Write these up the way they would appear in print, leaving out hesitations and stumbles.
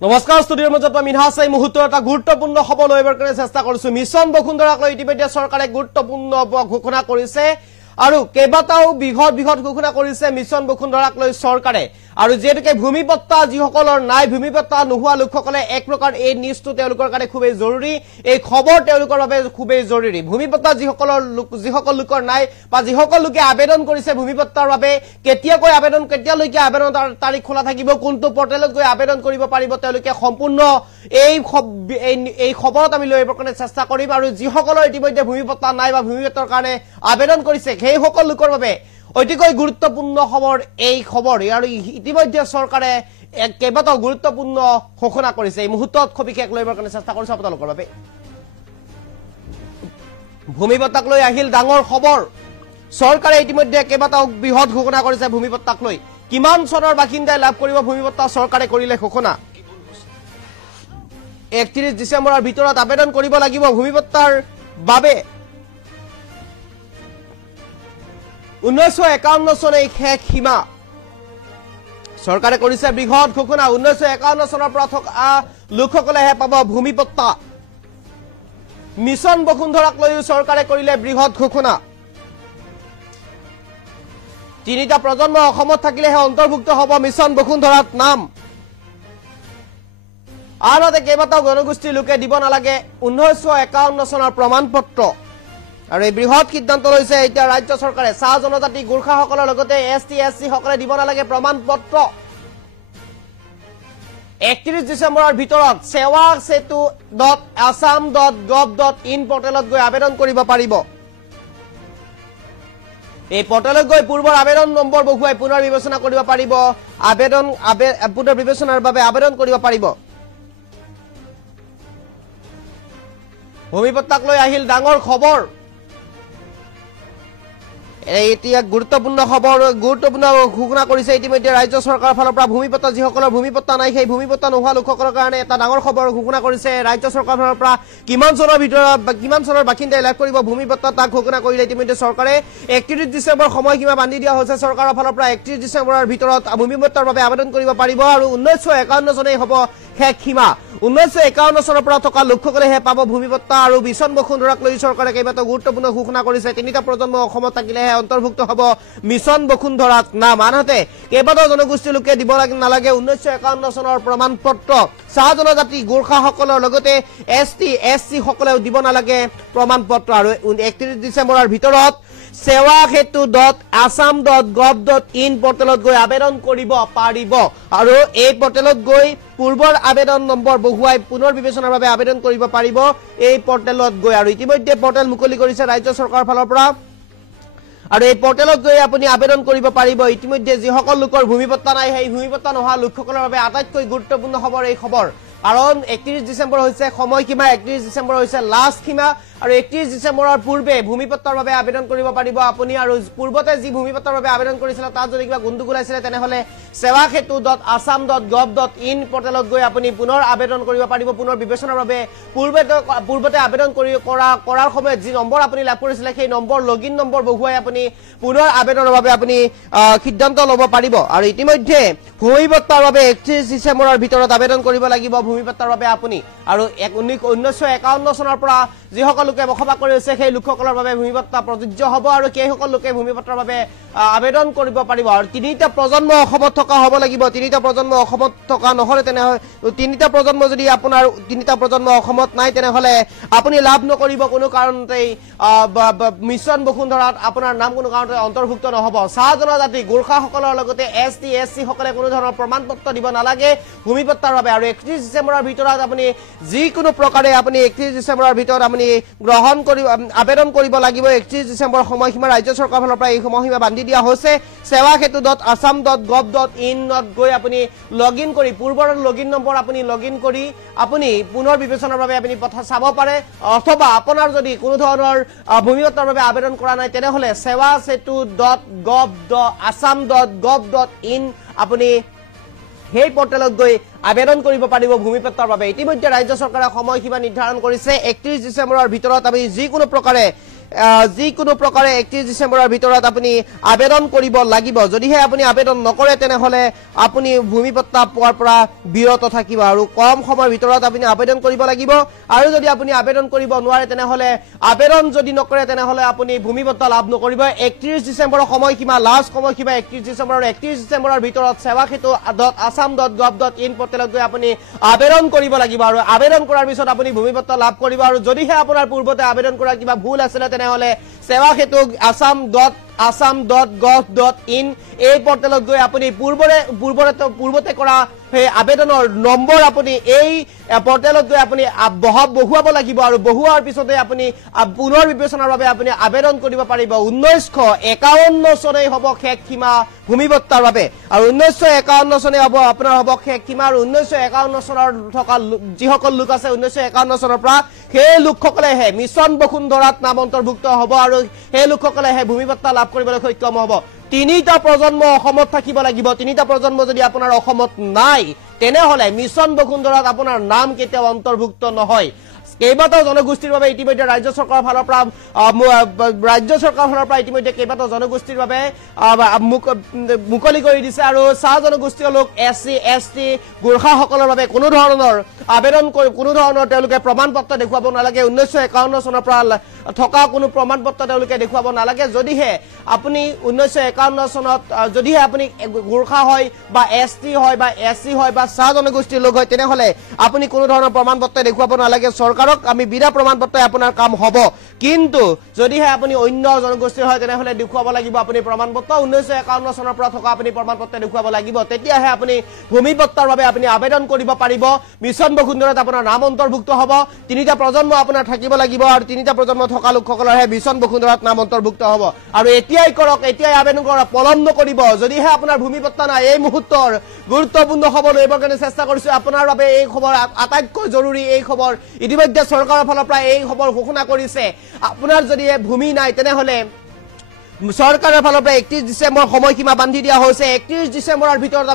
নমস্কাৰ ষ্টুডিঅ'ৰ মাজত মিনহাছ এই মুহূৰ্তৰ এটা গুৰুত্বপূৰ্ণ খবৰ লৈ এবাৰ চেষ্টা কৰিছো মিছন বসুন্ধৰাক লৈ ইতিমধ্যে চৰকাৰে গুৰুত্বপূৰ্ণ ঘোষণা কৰিছে আৰু কেইবাটাও বিঘত ঘোষণা কৰিছে মিছন বসুন্ধৰাক লৈ চৰকাৰে আৰু যেহেতুকে ভূমিপট্টা যিসকলৰ নাই ভূমিপট্টা নোহোৱা লোকসকলে এক প্ৰকাৰ এই নিউজটো তেওঁলোকৰ কাৰণে খুবেই জৰুৰী এই খবৰ তেওঁলোকৰ বাবে খুবেই জৰুৰী ভূমিপট্টা যিসকল লোকৰ নাই বা যিসকল লোকে আবেদন কৰিছে ভূমিপট্টাৰ বাবে কেতিয়ালৈকে আবেদনৰ তাৰিখ খোলা থাকিব কোনটো পৰ্টেলত গৈ আবেদন কৰিব পাৰিব তেওঁলোকে সম্পূৰ্ণ এই খবৰত আমি লৈ আহিবৰ কাৰণে চেষ্টা কৰিম আৰু যিসকলৰ ইতিমধ্যে ভূমিপট্টা নাই বা ভূমিপট্টাৰ কাৰণে আবেদন কৰিছে সেই সকল লোকৰ বাবে অতিকৈ গুৰুত্বপূৰ্ণ খবৰ এই খবৰ আৰু ইতিমধ্যে চৰকাৰে কেইবাটাও গুৰুত্বপূৰ্ণ ঘোষণা কৰিছে এই মুহূৰ্তত সবিশেষ লৈ আহিবৰ কাৰণে চেষ্টা কৰিছো আপোনালোকৰ বাবে ভূমিপট্টাক লৈ আহিল ডাঙৰ খবৰ চৰকাৰে ইতিমধ্যে কেইবাটাও বৃহৎ ঘোষণা কৰিছে ভূমিপট্টাক লৈ কিমান চনৰ বাসিন্দাই লাভ কৰিব ভূমিপট্টা চৰকাৰে কৰিলে ঘোষণা 31 ডিসেম্বৰৰ ভিতৰত আবেদন কৰিব লাগিব ভূমিপট্টাৰ বাবে 1951 চনে শেষ সীমা চৰকাৰে কৰিছে বৃহৎ ঘোষণা 1951 চনৰ পৰা থকা লোকসকলেহে পাব ভূমিপট্টা মিছন বসুন্ধৰাক লৈ চৰকাৰে কৰিলে বৃহৎ ঘোষণা তিনিটা প্ৰজন্ম অসমত থাকিলেহে অন্তৰ্ভুক্ত হ'ব মিছন বসুন্ধৰাত নাম আনহাতে কেইবাটাও জনগোষ্ঠীৰ লোকে দিব নালাগে 1951 চনৰ প্ৰমাণপত্ৰ আৰু এই বৃহৎ সিদ্ধান্ত লৈছে এতিয়া ৰাজ্য চৰকাৰে চাহ জনজাতি গোৰ্খাসকলৰ লগতে এছটি এছচি সকলে দিব নালাগে প্ৰমাণপত্ৰ 31 ডিসেম্বৰৰ ভিতৰত sewasetu.assam.gov.in পৰ্টেলত গৈ আবেদন কৰিব পাৰিব এই পৰ্টেলত গৈ পূৰ্বৰ আবেদন নম্বৰ বহুৱাই পুনৰ বিবেচনা কৰিব পাৰিব পুনৰ বিবেচনাৰ বাবে আবেদন কৰিব পাৰিব ভূমিপট্টাক লৈ আহিল ডাঙৰ খবৰ এতিয়া গুৰুত্বপূৰ্ণ খবৰ গুৰুত্বপূৰ্ণ ঘোষণা কৰিছে ইতিমধ্যে ৰাজ্য চৰকাৰৰ ফালৰ পৰা ভূমিপট্টা যিসকলৰ ভূমিপট্টা নাই সেই ভূমিপট্টা নোহোৱা লোকসকলৰ কাৰণে এটা ডাঙৰ খবৰ ঘোষণা কৰিছে ৰাজ্য চৰকাৰৰ ফালৰ পৰা কিমান চনৰ বাসিন্দাই লাভ কৰিব ভূমিপট্টা তাক ঘোষণা কৰিলে ইতিমধ্যে চৰকাৰে 31 ডিসেম্বৰ সময়সীমা বান্ধি দিয়া হৈছে চৰকাৰৰ ফালৰ পৰা 31 ডিসেম্বৰৰ ভিতৰত ভূমিপট্টাৰ বাবে আবেদন কৰিব পাৰিব আৰু 1951 চনেই হ'ব শেষ সীমা 1951 চনৰ পৰা থকা লোকসকলেহে পাব ভূমিপট্টা আৰু মিছন বসুন্ধৰাক লৈ চৰকাৰে কেইবাটাও গুৰুত্বপূৰ্ণ ঘোষণা কৰিছে তিনিটা প্ৰজন্ম অসমত থাকিলেহে অন্তৰ্ভুক্ত হ'ব মিছন বসুন্ধৰাত নাম আনহাতে কেইবাটাও জনগোষ্ঠীৰ লোকে দিব নালাগে 1951 চনৰ প্ৰমাণপত্ৰ চাহ জনজাতি গোৰ্খাসকলৰ লগতে এছটি এছচি সকলেও দিব নালাগে প্ৰমাণপত্ৰ আৰু 31 ডিসেম্বৰৰ ভিতৰত sewasetu.assam.gov.in পৰ্টেলত গৈ আবেদন কৰিব পাৰিব আৰু এই পৰ্টেলত গৈ পূৰ্বৰ আবেদন নম্বৰ বহুৱাই পুনৰ বিবেচনাৰ বাবে আবেদন কৰিব পাৰিব এই পৰ্টেলত গৈ আৰু ইতিমধ্যে পৰ্টেল মুকলি কৰিছে ৰাজ্য চৰকাৰৰ ফালৰ পৰা আৰু এই পৰ্টেলত গৈ আপুনি আবেদন কৰিব পাৰিব ইতিমধ্যে যিসকল লোকৰ ভূমিপট্টা নাই সেই ভূমিপট্টা নোহোৱা লোকসকলৰ বাবে আটাইতকৈ গুৰুত্বপূৰ্ণ খবৰ এই খবৰ কাৰণ 31 ডিসেম্বৰ হৈছে সময়সীমা 31 ডিসেম্বৰ হৈছে লাষ্ট সীমা আৰু 31 ডিসেম্বৰৰ পূৰ্বে ভূমিপট্টাৰ বাবে আবেদন কৰিব পাৰিব আপুনি আৰু পূৰ্বতে যি ভূমিপট্টাৰ বাবে আবেদন কৰিছিল তাত যদি কিবা গণ্ডগোল আছিল তেনেহলে sewasetu.assam.gov.in পৰ্টেলত গৈ আপুনি পুনৰ আবেদন কৰিব পাৰিব পুনৰ বিবেচনাৰ বাবে পূৰ্বতে আবেদন কৰাৰ সময়ত যি নম্বৰ আপুনি লাভ কৰিছিল সেই নম্বৰ লগইন নম্বৰ বহুৱাই আপুনি পুনৰ আবেদনৰ বাবে আপুনি সিদ্ধান্ত ল'ব পাৰিব আৰু ইতিমধ্যে ভূমিপট্টাৰ বাবে 31 ডিসেম্বৰৰ ভিতৰত আবেদন কৰিব লাগিব ভূমিপট্টাৰ বাবে আপুনি আৰু 1951 চনৰ পৰা যিসকল লোকে বসবাস কৰি আছে সেই লোকসকলৰ বাবে ভূমিপট্টা প্ৰযোজ্য হ'ব আৰু সেইসকল লোকে ভূমিপট্টাৰ বাবে আবেদন কৰিব পাৰিব আৰু তিনিটা প্ৰজন্ম অসমত থকা হ'ব লাগিব তিনিটা প্ৰজন্ম অসমত থকা নহলে তেনেহলে তিনিটা প্ৰজন্ম যদি আপোনাৰ তিনিটা প্ৰজন্ম অসমত নাই তেনেহলে আপুনি লাভ নকৰিব কোনো কাৰণতেই মিছন বসুন্ধৰাত আপোনাৰ নাম কোনো কাৰণতে অন্তৰ্ভুক্ত নহব চাহ জনজাতি গোৰ্খাসকলৰ লগতে এছটি এছচি সকলে কোনো ধৰণৰ প্ৰমাণপত্ৰ দিব নালাগে ভূমিপট্টাৰ বাবে আৰু 31 ডিসেম্বৰৰ ভিতৰত আপুনি যিকোনো প্ৰকাৰে আপুনি 31 ডিসেম্বৰৰ ভিতৰত আপুনি গ্ৰহণ কৰিব আবেদন কৰিব লাগিব 31 ডিসেম্বৰ সময়সীমা ৰাজ্য চৰকাৰৰ ফালৰ পৰা এই সময়সীমা বান্ধি দিয়া হৈছে sewasetu.assam.gov.in গৈ আপুনি লগইন কৰি পূৰ্বৰ লগইন নম্বৰ আপুনি লগইন কৰি আপুনি পুনৰ বিবেচনাৰ বাবে আপুনি পথা চাব পাৰে অথবা আপোনাৰ যদি কোনো ধৰণৰ ভূমিপট্টাৰ বাবে আবেদন কৰা নাই তেনেহলে sewasetu.assam.gov.in আপুনি সেই পৰ্টেলত গৈ আবেদন কৰিব পাৰিব ভূমিপট্টাৰ বাবে ইতিমধ্যে ৰাজ্য চৰকাৰে সময়সীমা নিৰ্ধাৰণ কৰিছে 31 ডিসেম্বৰৰ ভিতৰত আমি যিকোনো প্ৰকাৰে যিকোনো প্ৰকাৰে 31 ডিচেম্বৰৰ ভিতৰত আপুনি আবেদন কৰিব লাগিব যদিহে আপুনি আবেদন নকৰে তেনেহলে আপুনি ভূমিপট্টা পোৱাৰ পৰা বিৰত থাকিব আৰু কম সময়ৰ ভিতৰত আপুনি আবেদন কৰিব লাগিব আৰু যদি আপুনি আবেদন কৰিব নোৱাৰে তেনেহলে আবেদন যদি নকৰে তেনেহলে আপুনি ভূমিপট্টা লাভ নকৰিব 31 ডিচেম্বৰৰ সময়সীমা লাষ্ট সময়সীমা 31 ডিচেম্বৰৰ ভিতৰত sewasetu.assam.gov.in পৰ্টেলত গৈ আপুনি আবেদন কৰিব লাগিব আৰু আবেদন কৰাৰ পিছত আপুনি ভূমিপট্টা লাভ কৰিব আৰু যদিহে আপোনাৰ পূৰ্বতে আবেদন কৰা কিবা ভুল আছিল তেনেহলে sewasetu.assam.gov.in এই পৰ্টেলত গৈ আপুনি পূৰ্বতে কৰা সেই আবেদনৰ নম্বৰ আপুনি এই পৰ্টেলত গৈ আপুনি বহুৱাব লাগিব আৰু বহুৱাৰ পিছতে আপুনি পুনৰ বিবেচনাৰ বাবে আপুনি আবেদন কৰিব পাৰিব 1951 চনেই হ'ব শেষ সীমা ভূমিপট্টাৰ বাবে আৰু 1951 চনে হ'ব আপোনাৰ হ'ব শেষ সীমা আৰু 1951 চনৰ থকা যিসকল লোক আছে 1951 চনৰ পৰা সেই লোকসকলেহে মিছন বসুন্ধৰাত নাম অন্তৰ্ভুক্ত হ'ব আৰু সেই লোকসকলেহে ভূমিপট্টা লাভ কৰিবলৈ সক্ষম হ'ব তিনিটা প্ৰজন্ম অসমত থাকিব লাগিব তিনিটা প্ৰজন্ম যদি আপোনাৰ অসমত নাই তেনেহলে মিছন বসুন্ধৰাত আপোনাৰ নাম কেতিয়াও অন্তৰ্ভুক্ত নহয় কেইবাটাও জনগোষ্ঠীৰ বাবে ইতিমধ্যে ৰাজ্য চৰকাৰৰ ফালৰ পৰা ইতিমধ্যে কেইবাটাও জনগোষ্ঠীৰ বাবে মুকলি কৰি দিছে আৰু চাহ জনগোষ্ঠীয় লোক SC ST গোৰ্খাসকলৰ বাবে কোনো ধৰণৰ তেওঁলোকে প্ৰমাণ পত্ৰ দেখুৱাব নালাগে 1951 চনৰ পৰা থকা কোনো প্ৰমাণ পত্ৰ তেওঁলোকে দেখুৱাব নালাগে যদিহে আপুনি 1951 চনত যদিহে আপুনি গোৰ্খা হয় বা ST হয় বা SC হয় বা চাহ জনগোষ্ঠীৰ লোক হয় তেনেহলে আপুনি কোনো ধৰণৰ প্ৰমাণ পত্ৰ দেখুৱাব নালাগে চৰকাৰক আমি বিনা প্ৰমাণ পত্ৰই আপোনাৰ কাম হ'ব কিন্তু যদিহে আপুনি অন্য জনগোষ্ঠীৰ হয় তেনেহলে দেখুৱাব লাগিব আপুনি প্ৰমাণ পত্ৰ 1951 চনৰ পৰা থকা আপুনি প্ৰমাণ পত্ৰ দেখুৱাব লাগিব তেতিয়াহে আপুনি ভূমিপট্টাৰ বাবে আপুনি আবেদন কৰিব পাৰিব মিছন বসুন্ধৰাত আপোনাৰ নাম অন্তৰ্ভুক্ত হ'ব তিনিটা প্ৰজন্ম আপোনাৰ থাকিব লাগিব আৰু তিনিটা প্ৰজন্ম থকা লোকসকলৰহে মিছন বসুন্ধৰাত নাম অন্তৰ্ভুক্ত হ'ব আৰু এতিয়াই কৰক এতিয়াই আবেদন কৰক পলম নকৰিব যদিহে আপোনাৰ ভূমিপট্টা নাই এই মুহূৰ্তৰ গুৰুত্বপূৰ্ণ খবৰ লবৰ কাৰণে চেষ্টা কৰিছো আপোনাৰ বাবে এই খবৰ আটাইতকৈ জৰুৰী এই খবৰ ইতিমধ্যে চৰকাৰৰ ফালৰ পৰা এই খবৰ ঘোষণা কৰিছে আপোনাৰ যদি ভূমি নাই তেনেহলে চৰকাৰৰ ফালৰ পৰা 31 ডিচেম্বৰ সময়সীমা বান্ধি দিয়া হৈছে 31 ডিচেম্বৰৰ ভিতৰত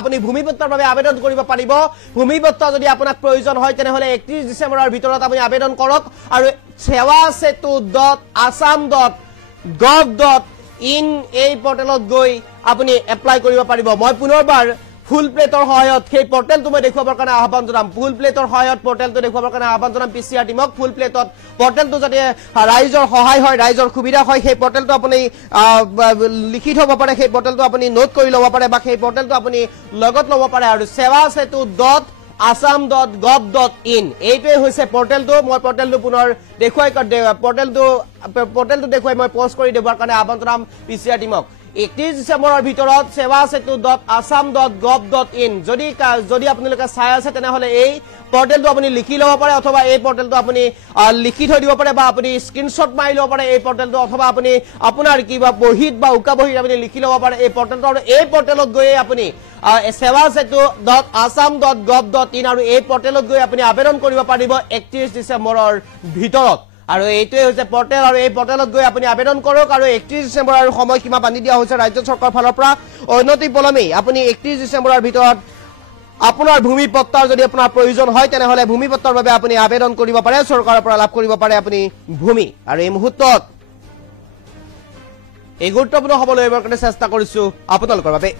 আপুনি ভূমিপট্টাৰ বাবে আবেদন কৰিব পাৰিব ভূমিপট্টা যদি আপোনাক প্ৰয়োজন হয় তেনেহলে 31 ডিচেম্বৰৰ ভিতৰত আপুনি আবেদন কৰক আৰু sewasetu.assam.gov.in এই পৰ্টেলত গৈ আপুনি এপ্লাই কৰিব পাৰিব মই পুনৰবাৰ ফুল প্লেটৰ সহায়ত সেই পৰ্টেলটো মই দেখুৱাবৰ কাৰণে আহ্বান জনাম ফুল প্লেটৰ সহায়ত পৰ্টেলটো দেখুৱাবৰ কাৰণে আহ্বান জনাম PCR টিমক ফুল প্লেটত পৰ্টেলটো যাতে ৰাইজৰ সহায় হয় ৰাইজৰ সুবিধা হয় সেই পৰ্টেলটো আপুনি লিখি থব পাৰে সেই পৰ্টেলটো আপুনি নোট কৰি ল'ব পাৰে বা সেই পৰ্টেলটো আপুনি লগত ল'ব পাৰে আৰু sewasetu.assam.gov.in এইটোৱে হৈছে পৰ্টেলটো মই পৰ্টেলটো পুনৰ পৰ্টেলটো দেখুৱাই মই পোষ্ট কৰি দেৱাৰ কাৰণে আহ্বান জনাম PCR টিমক 31 ডিচেম্বৰৰ ভিতৰত sewasetu.assam.gov.in যদি আপোনালোকে চাই আছে তেনেহলে এই পৰ্টেলটো আপুনি লিখি ল'ব পাৰে অথবা এই পৰ্টেলটো আপুনি লিখি থৈ দিব পাৰে বা আপুনি স্ক্ৰিনশ্বট মাৰি ল'ব পাৰে এই পৰ্টেলটো অথবা আপুনি আপোনাৰ কিবা বহিত বা উকা বহিত আপুনি লিখি ল'ব পাৰে এই পৰ্টেলটো আৰু এই পৰ্টেলত গৈ আপুনি sewasetu.assam.gov.in আৰু এই পৰ্টেলত গৈ আপুনি আবেদন কৰিব পাৰিব 31 ডিচেম্বৰৰ ভিতৰত আৰু এইটোৱে হৈছে পৰ্টেল আৰু এই পৰ্টেলত গৈ আপুনি আবেদন কৰক আৰু 31 ডিচেম্বৰৰ সময়সীমা বান্ধি দিয়া হৈছে ৰাজ্য চৰকাৰৰ ফালৰ পৰা অনতি পলমে আপুনি 31 ডিচেম্বৰৰ ভিতৰত আপোনাৰ ভূমিপট্টাৰ যদি আপোনাৰ প্ৰয়োজন হয় তেনেহলে ভূমিপট্টাৰ বাবে আপুনি আবেদন কৰিব পাৰে চৰকাৰৰ পৰা লাভ কৰিব পাৰে আপুনি ভূমি আৰু এই মুহূৰ্তত এই গুৰুত্বপূৰ্ণ খবৰ লবৰ কাৰণে চেষ্টা কৰিছো আপোনালোকৰ বাবে